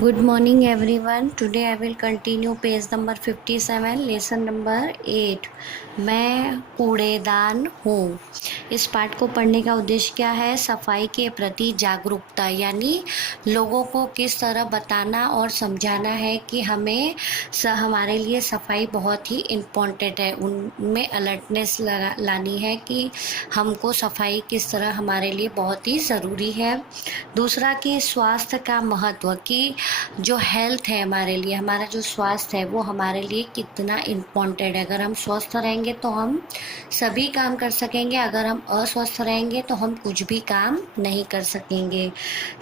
Good morning everyone. Today I will continue page number 57 lesson number 8. मैं कूड़ेदान हूँ। इस पाठ को पढ़ने का उद्देश्य क्या है? सफाई के प्रति जागरूकता, यानी लोगों को किस तरह बताना और समझाना है कि हमें हमारे लिए सफाई बहुत ही इम्पोर्टेंट है। उनमें अलर्टनेस लानी है कि हमको सफाई किस तरह हमारे लिए बहुत ही ज़रूरी है। दूसरा कि स्वास्थ्य का महत्व, कि जो हेल्थ है हमारे लिए, हमारा जो स्वास्थ्य है वो हमारे लिए कितना इम्पोर्टेंट है। अगर हम स्वस्थ रहेंगे तो हम सभी काम कर सकेंगे, अगर हम अस्वस्थ रहेंगे तो हम कुछ भी काम नहीं कर सकेंगे।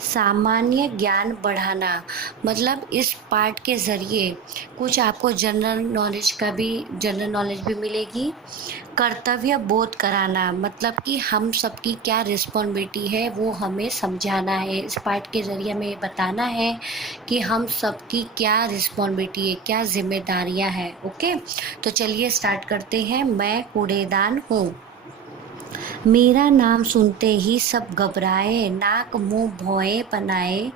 सामान्य ज्ञान बढ़ाना, मतलब इस पाठ के ज़रिए कुछ आपको जनरल नॉलेज भी मिलेगी। कर्तव्य बोध कराना, मतलब कि हम सबकी क्या रिस्पॉन्सिबिलिटी है वो हमें समझाना है। इस पाठ के ज़रिए हमें बताना है कि हम सबकी क्या रिस्पॉन्सिबिलिटी है, क्या जिम्मेदारियां हैं। ओके, तो चलिए स्टार्ट करते हैं। मैं कूड़ेदान हूँ। मेरा नाम सुनते ही सब घबराए, नाक मुंह भौएं बनाए,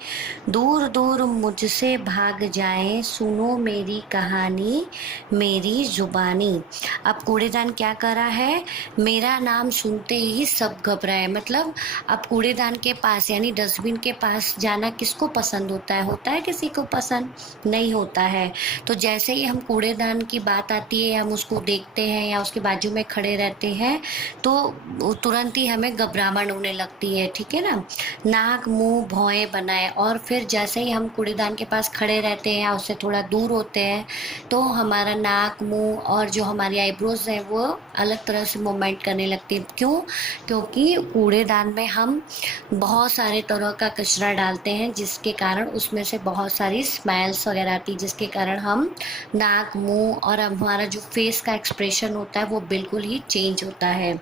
दूर दूर मुझसे भाग जाए, सुनो मेरी कहानी मेरी जुबानी। अब कूड़ेदान क्या कर रहा है? मेरा नाम सुनते ही सब घबराए, मतलब अब कूड़ेदान के पास यानी डस्टबिन के पास जाना किसको पसंद होता है? होता है किसी को पसंद? नहीं होता है। तो जैसे ही हम कूड़ेदान की बात आती है, हम उसको देखते हैं या उसके बाजू में खड़े रहते हैं तो तुरंत ही हमें घबराहट होने लगती है। ठीक है ना? नाक मुंह भौएं बनाए, और फिर जैसे ही हम कूड़ेदान के पास खड़े रहते हैं या उससे थोड़ा दूर होते हैं तो हमारा नाक मुंह और जो हमारी आईब्रोज हैं वो अलग तरह से मूवमेंट करने लगती है। क्यों? क्योंकि कूड़ेदान में हम बहुत सारे तरह का कचरा डालते हैं, जिसके कारण उसमें से बहुत सारी स्मेल्स वगैरह आती है, जिसके कारण हम नाक मुंह और हमारा जो फेस का एक्सप्रेशन होता है वो बिल्कुल ही चेंज होता है।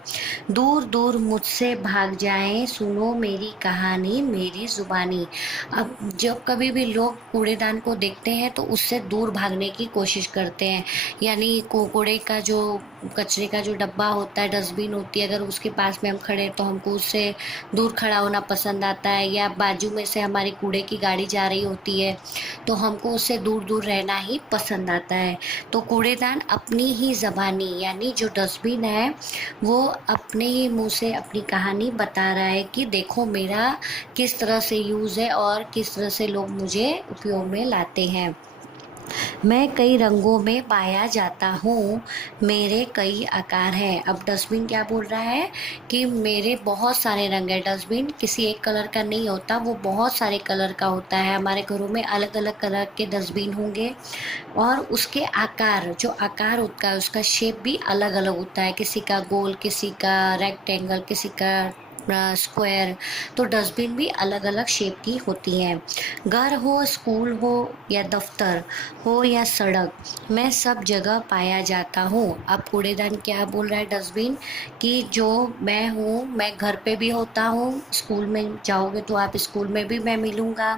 दूर दूर मुझसे भाग जाएं, सुनो मेरी कहानी मेरी जुबानी। अब जब कभी भी लोग कूड़ेदान को देखते हैं तो उससे दूर भागने की कोशिश करते हैं, यानी कूड़े का जो कचरे का जो डब्बा होता है, डस्टबिन होती है, अगर उसके पास में हम खड़े हैं तो हमको उससे दूर खड़ा होना पसंद आता है। या बाजू में से हमारी कूड़े की गाड़ी जा रही होती है तो हमको उससे दूर दूर रहना ही पसंद आता है। तो कूड़ेदान अपनी ही ज़बानी, यानी जो डस्टबिन है वो अपने ही मुंह से अपनी कहानी बता रहा है कि देखो मेरा किस तरह से यूज़ है और किस तरह से लोग मुझे उपयोग में लाते हैं। मैं कई रंगों में पाया जाता हूँ, मेरे कई आकार हैं। अब डस्टबिन क्या बोल रहा है कि मेरे बहुत सारे रंग है। डस्टबिन किसी एक कलर का नहीं होता, वो बहुत सारे कलर का होता है। हमारे घरों में अलग अलग कलर के डस्टबिन होंगे और उसके आकार, जो आकार होता है उसका शेप भी अलग अलग होता है। किसी का गोल, किसी का रेक्टेंगल, किसी का स्क्वायर। तो डस्टबिन भी अलग अलग शेप की होती हैं। घर हो, स्कूल हो या दफ्तर हो या सड़क, मैं सब जगह पाया जाता हूँ। अब कूड़ेदान क्या बोल रहा है डस्टबिन, कि जो मैं हूँ, मैं घर पे भी होता हूँ, स्कूल में जाओगे तो आप स्कूल में भी मैं मिलूँगा,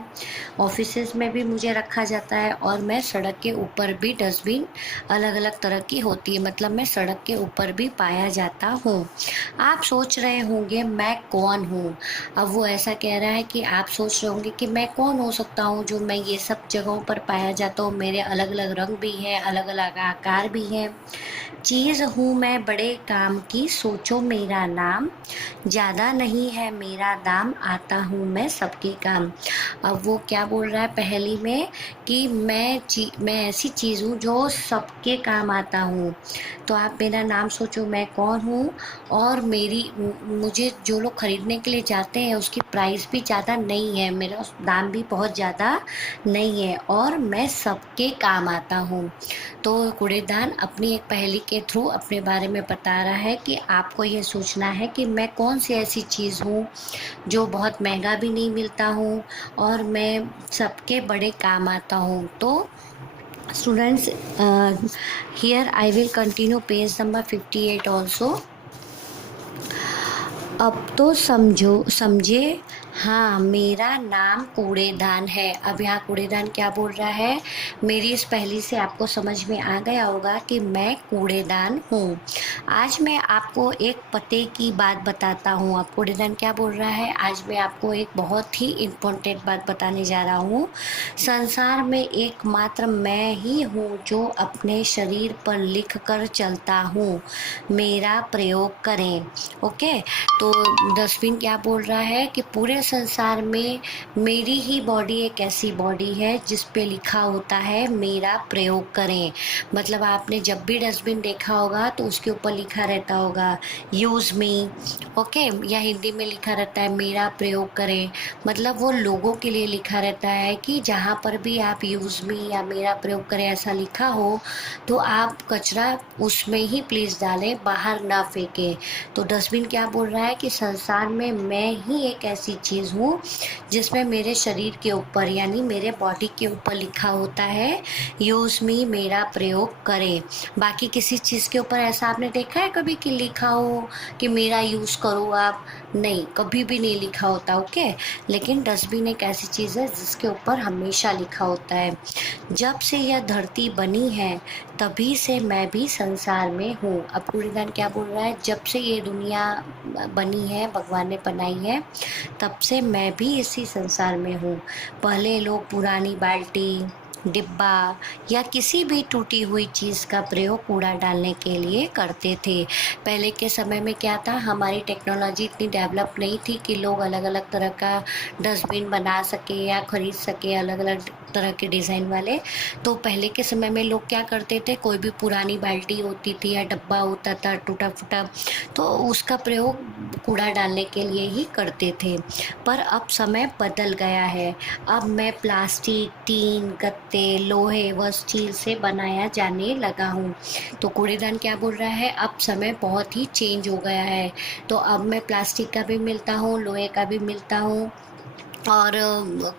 ऑफिसेज में भी मुझे रखा जाता है, और मैं सड़क के ऊपर भी डस्टबिन अलग अलग तरह की होती है, मतलब मैं सड़क के ऊपर भी पाया जाता हूँ। आप सोच रहे होंगे मैं कौन हूँ? अब वो ऐसा कह रहा है कि आप सोच रहे होंगे कि मैं कौन हो सकता हूँ जो मैं ये सब जगहों पर पाया जाता हूँ। मेरे अलग अलग रंग भी हैं, अलग अलग आकार भी हैं। चीज़ हूँ मैं बड़े काम की, सोचो मेरा नाम, ज़्यादा नहीं है मेरा दाम, आता हूँ मैं सबके काम। अब वो क्या बोल रहा है पहली में, कि मैं ऐसी चीज़ हूँ जो सबके काम आता हूँ। तो आप मेरा नाम सोचो मैं कौन हूँ, और मुझे जो लोग खरीदने के लिए जाते हैं उसकी प्राइस भी ज़्यादा नहीं है, मेरा दाम भी बहुत ज़्यादा नहीं है, और मैं सबके काम आता हूँ। तो कूड़ेदान अपनी एक पहेली के थ्रू अपने बारे में बता रहा है कि आपको ये सोचना है कि मैं कौन सी ऐसी चीज़ हूँ जो बहुत महंगा भी नहीं मिलता हूँ और मैं सबके बड़े काम आता हूँ। तो students, here I will continue page number 58 also. अब तो समझे हाँ, मेरा नाम कूड़ेदान है। अब यहाँ कूड़ेदान क्या बोल रहा है? मेरी इस पहेली से आपको समझ में आ गया होगा कि मैं कूड़ेदान हूँ। आज मैं आपको एक पते की बात बताता हूँ। अब कूड़ेदान क्या बोल रहा है? आज मैं आपको एक बहुत ही इम्पोर्टेंट बात बताने जा रहा हूँ। संसार में एकमात्र मैं ही हूँ जो अपने शरीर पर लिख कर चलता हूँ। मेरा प्रयोग करें। ओके, तो डस्टबिन क्या बोल रहा है कि पूरे संसार में मेरी ही बॉडी एक ऐसी बॉडी है जिस पे लिखा होता है मेरा प्रयोग करें। मतलब आपने जब भी डस्टबिन देखा होगा तो उसके ऊपर लिखा रहता होगा यूज़ मी। ओके, या हिंदी में लिखा रहता है मेरा प्रयोग करें। मतलब वो लोगों के लिए लिखा रहता है कि जहाँ पर भी आप यूज़ मी या मेरा प्रयोग करें ऐसा लिखा हो तो आप कचरा उसमें ही प्लीज़ डालें, बाहर ना फेंकें। तो डस्टबिन क्या बोल रहा है कि संसार में मैं ही एक ऐसी चीज़ हूँ जिसमें मेरे शरीर के ऊपर यानी मेरे बॉडी के ऊपर लिखा होता है यूज़ मी, मेरा प्रयोग करें। बाकी किसी चीज़ के ऊपर ऐसा आपने देखा है कभी कि लिखा हो कि मेरा यूज़ करो आप? नहीं, कभी भी नहीं लिखा होता। ओके, लेकिन डस्टबिन एक ऐसी चीज़ है जिसके ऊपर हमेशा लिखा होता है जब से यह धरती बनी है तभी से मैं भी संसार में हूँ। अब कूड़ेदान क्या बोल रहा है? जब से ये दुनिया बनी है, भगवान ने बनाई है, तब से मैं भी इसी संसार में हूँ। पहले लोग पुरानी बाल्टी, डिब्बा या किसी भी टूटी हुई चीज़ का प्रयोग कूड़ा डालने के लिए करते थे। पहले के समय में क्या था, हमारी टेक्नोलॉजी इतनी डेवलप नहीं थी कि लोग अलग अलग तरह का डस्टबिन बना सके या खरीद सके अलग अलग तरह के डिज़ाइन वाले। तो पहले के समय में लोग क्या करते थे, कोई भी पुरानी बाल्टी होती थी या डब्बा होता था टूटा फूटा, तो उसका प्रयोग कूड़ा डालने के लिए ही करते थे। पर अब समय बदल गया है। अब मैं प्लास्टिक, टीन, गत्ते, लोहे व स्टील से बनाया जाने लगा हूँ। तो कूड़ेदान क्या बोल रहा है? अब समय बहुत ही चेंज हो गया है। तो अब मैं प्लास्टिक का भी मिलता हूँ, लोहे का भी मिलता हूँ और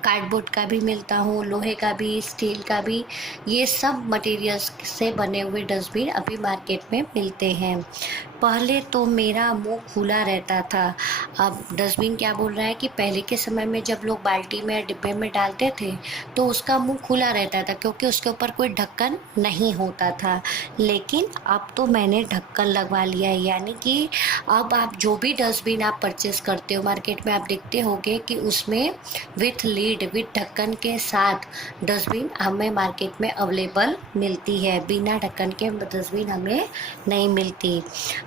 कार्डबोर्ड का भी मिलता हूँ, लोहे का भी, स्टील का भी। ये सब मटेरियल्स से बने हुए डस्टबिन अभी मार्केट में मिलते हैं। पहले तो मेरा मुंह खुला रहता था। अब डस्टबिन क्या बोल रहा है कि पहले के समय में जब लोग बाल्टी में या डिब्बे में डालते थे तो उसका मुंह खुला रहता था क्योंकि उसके ऊपर कोई ढक्कन नहीं होता था। लेकिन अब तो मैंने ढक्कन लगवा लिया है, यानी कि अब आप जो भी डस्टबिन आप परचेस करते हो मार्केट में आप देखते होंगे कि उसमें विथ लीड, विथ ढक्कन के साथ डस्टबिन हमें मार्केट में अवेलेबल मिलती है। बिना ढक्कन के डस्टबिन हमें नहीं मिलती।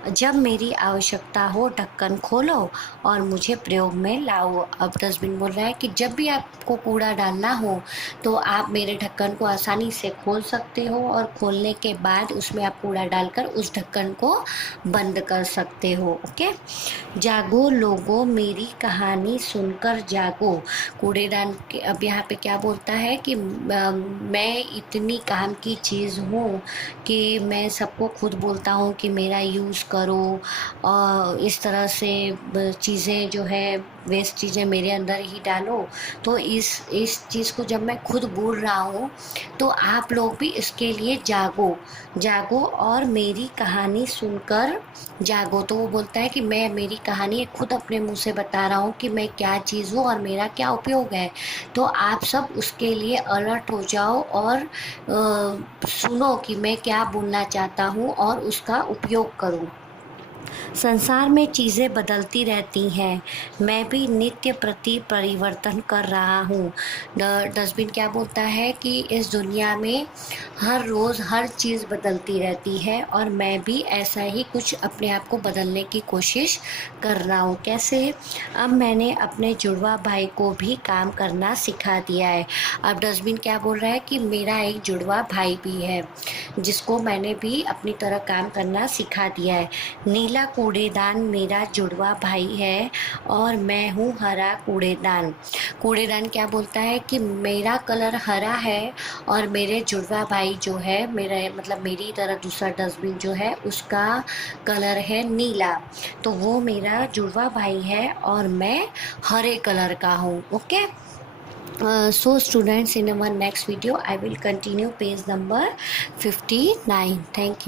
जब मेरी आवश्यकता हो ढक्कन खोलो और मुझे प्रयोग में लाओ। अब डस्टबिन बोल रहा है कि जब भी आपको कूड़ा डालना हो तो आप मेरे ढक्कन को आसानी से खोल सकते हो और खोलने के बाद उसमें आप कूड़ा डालकर उस ढक्कन को बंद कर सकते हो। ओके, जागो लोगो मेरी कहानी सुनकर जागो। कूड़ेदान अब यहाँ पे क्या बोलता है कि मैं इतनी काम की चीज़ हूँ कि मैं सबको खुद बोलता हूँ कि मेरा यूज़ करो और इस तरह से चीज़ें जो है वेस्ट चीज़ें मेरे अंदर ही डालो। तो इस चीज़ को जब मैं खुद बोल रहा हूँ तो आप लोग भी इसके लिए जागो, जागो और मेरी कहानी सुनकर जागो। तो वो बोलता है कि मैं मेरी कहानी खुद अपने मुंह से बता रहा हूँ कि मैं क्या चीज़ हूँ और मेरा क्या उपयोग है। तो आप सब उसके लिए अलर्ट हो जाओ और सुनो कि मैं क्या बोलना चाहता हूँ और उसका उपयोग करूँ। संसार में चीज़ें बदलती रहती हैं, मैं भी नित्य प्रति परिवर्तन कर रहा हूँ। डस्टबिन क्या बोलता है कि इस दुनिया में हर रोज़ हर चीज़ बदलती रहती है और मैं भी ऐसा ही कुछ अपने आप को बदलने की कोशिश कर रहा हूँ। कैसे? अब मैंने अपने जुड़वा भाई को भी काम करना सिखा दिया है। अब डस्टबिन क्या बोल रहा है कि मेरा एक जुड़वा भाई भी है जिसको मैंने भी अपनी तरह काम करना सिखा दिया है। नीला कूड़ेदान मेरा जुड़वा भाई है और मैं हूँ हरा कूड़ेदान। कूड़ेदान क्या बोलता है कि मेरा कलर हरा है और मेरे जुड़वा भाई जो है, मेरा मतलब मेरी तरह दूसरा डस्टबिन जो है उसका कलर है नीला। तो वो मेरा जुड़वा भाई है और मैं हरे कलर का हूँ। Okay, so students, in our next video I will continue page number 59. Thank you.